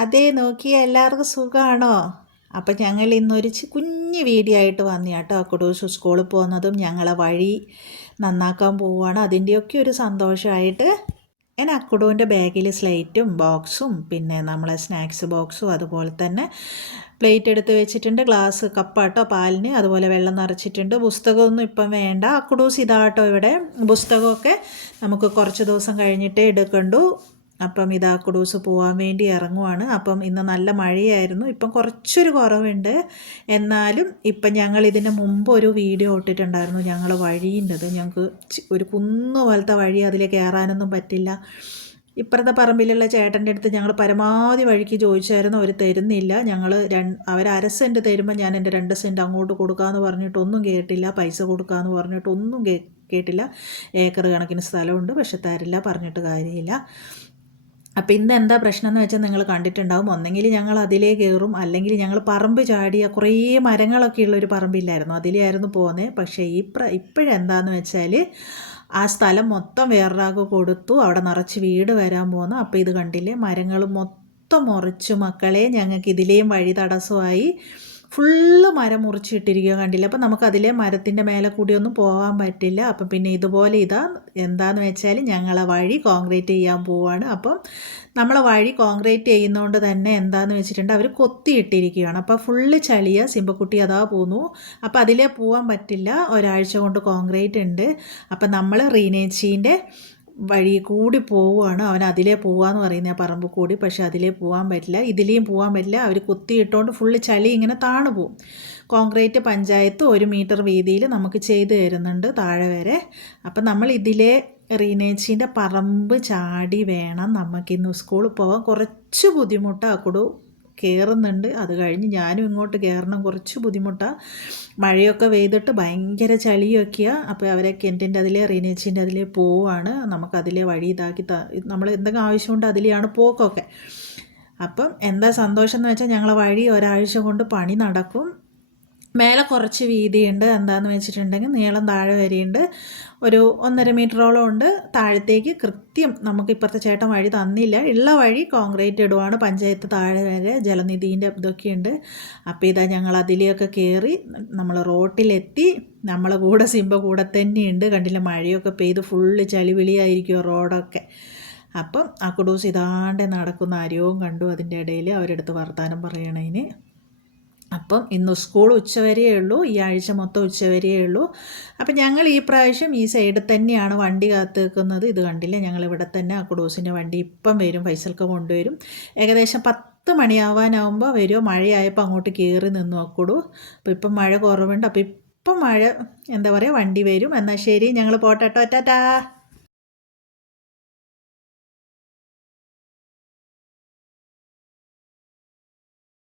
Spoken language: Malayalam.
അതേ നോക്കിയ എല്ലാവർക്കും സുഖമാണോ? അപ്പം ഞങ്ങൾ ഇന്നൊരു കുഞ്ഞ് വീഡിയോ ആയിട്ട് വന്നു കേട്ടോ. അക്കുഡൂസ് സ്കൂളിൽ പോകുന്നതും ഞങ്ങളെ വഴി നന്നാക്കാൻ പോവുകയാണ്. അതിൻ്റെയൊക്കെ ഒരു സന്തോഷമായിട്ട് ഞാൻ അക്കുഡുവിൻ്റെ ബാഗിൽ സ്ലേറ്റും ബോക്സും പിന്നെ നമ്മളെ സ്നാക്സ് ബോക്സും അതുപോലെ തന്നെ പ്ലേറ്റ് എടുത്ത് വെച്ചിട്ടുണ്ട്. ഗ്ലാസ് കപ്പാട്ടോ പാലിന്, അതുപോലെ വെള്ളം നിറച്ചിട്ടുണ്ട്. പുസ്തകമൊന്നും ഇപ്പം വേണ്ട. അക്കുഡൂസ് ഇതാട്ടോ ഇവിടെ. പുസ്തകമൊക്കെ നമുക്ക് കുറച്ച് ദിവസം കഴിഞ്ഞിട്ടേ എടുക്കണ്ടു. അപ്പം ഇതാ കുഡൂസ് പോകാൻ വേണ്ടി ഇറങ്ങുവാണ്. അപ്പം ഇന്ന് നല്ല മഴയായിരുന്നു. ഇപ്പം കുറച്ചൊരു കുറവുണ്ട്. എന്നാലും ഇപ്പം ഞങ്ങൾ ഇതിന് മുമ്പ് ഒരു വീഡിയോ ഇട്ടിട്ടുണ്ടായിരുന്നു. ഞങ്ങൾ വഴീൻ്റെത് ഞങ്ങൾക്ക് ഒരു കുന്നു പോലത്തെ വഴി, അതിൽ കയറാനൊന്നും പറ്റില്ല. ഇപ്പുറത്തെ പറമ്പിലുള്ള ചേട്ടൻ്റെ അടുത്ത് ഞങ്ങൾ പരമാവധി വഴിക്ക് ചോദിച്ചായിരുന്നു, അവർ തരുന്നില്ല. ഞങ്ങൾ അവർ 1/2 സെൻറ്റ് തരുമ്പോൾ ഞാൻ എൻ്റെ 2 സെൻറ്റ് അങ്ങോട്ട് കൊടുക്കാമെന്ന് പറഞ്ഞിട്ടൊന്നും കേട്ടില്ല. പൈസ കൊടുക്കാമെന്ന് പറഞ്ഞിട്ടൊന്നും കേട്ടില്ല. ഏക്കർ കണക്കിന് സ്ഥലമുണ്ട്, പക്ഷെ തരില്ല, പറഞ്ഞിട്ട് കാര്യമില്ല. അപ്പം ഇന്ന് എന്താ പ്രശ്നം എന്ന് വെച്ചാൽ നിങ്ങൾ കണ്ടിട്ടുണ്ടാവും. ഒന്നെങ്കിൽ ഞങ്ങൾ അതിലേ കയറും, അല്ലെങ്കിൽ ഞങ്ങൾ പറമ്പ് ചാടിയ കുറേ മരങ്ങളൊക്കെ ഉള്ളൊരു പറമ്പില്ലായിരുന്നു, അതിലായിരുന്നു പോകുന്നത്. പക്ഷേ ഇപ്പോഴെന്താണെന്ന് വെച്ചാൽ ആ സ്ഥലം മൊത്തം വേറൊരാൾക്ക് കൊടുത്തു. അവിടെ നിറച്ച് വീട് വരാൻ പോകുന്നു. അപ്പോൾ ഇത് കണ്ടില്ലേ, മരങ്ങൾ മൊത്തം മുറിച്ചു മക്കളെ. ഞങ്ങൾക്ക് ഇതിലേയും വഴി തടസ്സമായി. ഫുള്ള് മരം മുറിച്ചിട്ടിരിക്കുക കണ്ടില്ല. അപ്പം നമുക്ക് അതിലെ മരത്തിൻ്റെ മേലെ കൂടിയൊന്നും പോകാൻ പറ്റില്ല. അപ്പം പിന്നെ ഇതുപോലെ എന്താണെന്ന് വെച്ചാൽ ഞങ്ങളെ വഴി കോൺക്രീറ്റ് ചെയ്യാൻ പോവുകയാണ്. അപ്പം നമ്മളെ വഴി കോൺക്രീറ്റ് ചെയ്യുന്നതുകൊണ്ട് തന്നെ എന്താണെന്ന് വെച്ചിട്ടുണ്ട്, അവർ കൊത്തിയിട്ടിരിക്കുകയാണ്. അപ്പോൾ ഫുള്ള് ചളിയ. സിംബക്കുട്ടി അതാ പോന്നു. അപ്പോൾ അതിലേ പോകാൻ പറ്റില്ല, ഒരാഴ്ച കൊണ്ട് കോൺക്രീറ്റ് ഉണ്ട്. അപ്പം നമ്മൾ റീനേച്ചീൻ്റെ വഴി കൂടി പോവുകയാണ്. അവൻ അതിലേ പോകാമെന്ന് പറയുന്നത്, ആ പറമ്പ് കൂടി. പക്ഷെ അതിലേ പോകാൻ പറ്റില്ല, ഇതിലേയും പോകാൻ പറ്റില്ല. അവർ കുത്തിയിട്ടോണ്ട് ഫുള്ള് ചളി ഇങ്ങനെ താണു പോവും. കോൺക്രീറ്റ് പഞ്ചായത്ത് 1 മീറ്റർ വീതിയിൽ നമുക്ക് ചെയ്തു തരുന്നുണ്ട് താഴെ വരെ. അപ്പം നമ്മൾ ഇതിലെ റീനേച്ചീൻ്റെ പറമ്പ് ചാടി വേണം നമുക്കിന്ന് സ്കൂളിൽ പോകാൻ. കുറച്ച് ബുദ്ധിമുട്ടാണ്, കയറുന്നുണ്ട്. അത് കഴിഞ്ഞ് ഞാനും ഇങ്ങോട്ട് കയറണം, കുറച്ച് ബുദ്ധിമുട്ടാണ്. മഴയൊക്കെ പെയ്തിട്ട് ഭയങ്കര ചളിയൊക്കെയാണ്. അപ്പോൾ അവരെ കിണറ്റിൻ്റെ അതിലെ റീനേച്ചിൻ്റെ അതിലേ പോവുകയാണ്. നമുക്കതിലെ വഴി ഇതാക്കി നമ്മൾ എന്തെങ്കിലും ആവശ്യമുണ്ട് അതിലെയാണ് പോക്കൊക്കെ. അപ്പം എന്താ സന്തോഷം എന്ന് വെച്ചാൽ ഞങ്ങളെ വഴി ഒരാഴ്ച കൊണ്ട് പണി നടക്കും. മേലെ കുറച്ച് വീതിയുണ്ട്. എന്താണെന്ന് വെച്ചിട്ടുണ്ടെങ്കിൽ നീളം താഴെ വരെയുണ്ട്, ഒരു 1.5 മീറ്ററോളം ഉണ്ട്. താഴത്തേക്ക് കൃത്യം നമുക്ക് ഇപ്പോഴത്തെ ചേട്ടൻ വഴി തന്നില്ല. ഉള്ള വഴി കോൺക്രീറ്റ് ഇടുവാണ്. പഞ്ചായത്ത് താഴെ വരെ ജലനിധീൻ്റെ ഇതൊക്കെയുണ്ട്. അപ്പോൾ ഇതാ ഞങ്ങൾ അതിലെയൊക്കെ കയറി നമ്മൾ റോട്ടിലെത്തി. നമ്മളെ കൂടെ കൂടെ തന്നെയുണ്ട്. കണ്ടില്ല, മഴയൊക്കെ പെയ്ത് ഫുള്ള് ചളിവിളിയായിരിക്കും റോഡൊക്കെ. അപ്പം ആ കുഡൂസ് ഇതാണ്ട് നടക്കുന്ന ആര്യവും കണ്ടു. അതിൻ്റെ ഇടയിൽ അവരെടുത്ത് വർത്താനം പറയണതിന്. അപ്പം ഇന്ന് സ്കൂൾ ഉച്ചവരെയേ ഉള്ളൂ, ഈ ആഴ്ച മൊത്തം ഉച്ചവരെയേ ഉള്ളൂ. അപ്പം ഞങ്ങൾ ഈ പ്രാവശ്യം ഈ സൈഡിൽ തന്നെയാണ് വണ്ടി കാത്തു നിൽക്കുന്നത്. ഇത് കണ്ടില്ലേ, ഞങ്ങളിവിടെ തന്നെ അക്കുഡൂസിൻ്റെ വണ്ടി ഇപ്പം വരും, ഫൈസൽക്ക് കൊണ്ടുവരും. ഏകദേശം 10 മണിയാവാനാവുമ്പോൾ വരുമോ. മഴയായപ്പോൾ അങ്ങോട്ട് കയറി നിന്നു അക്കുഡു. അപ്പോൾ ഇപ്പം മഴ കുറവുണ്ട്. അപ്പോൾ ഇപ്പം മഴ എന്താ പറയുക, വണ്ടി വരും. എന്നാൽ ശരി, ഞങ്ങൾ പോട്ടെ ടാറ്റാ.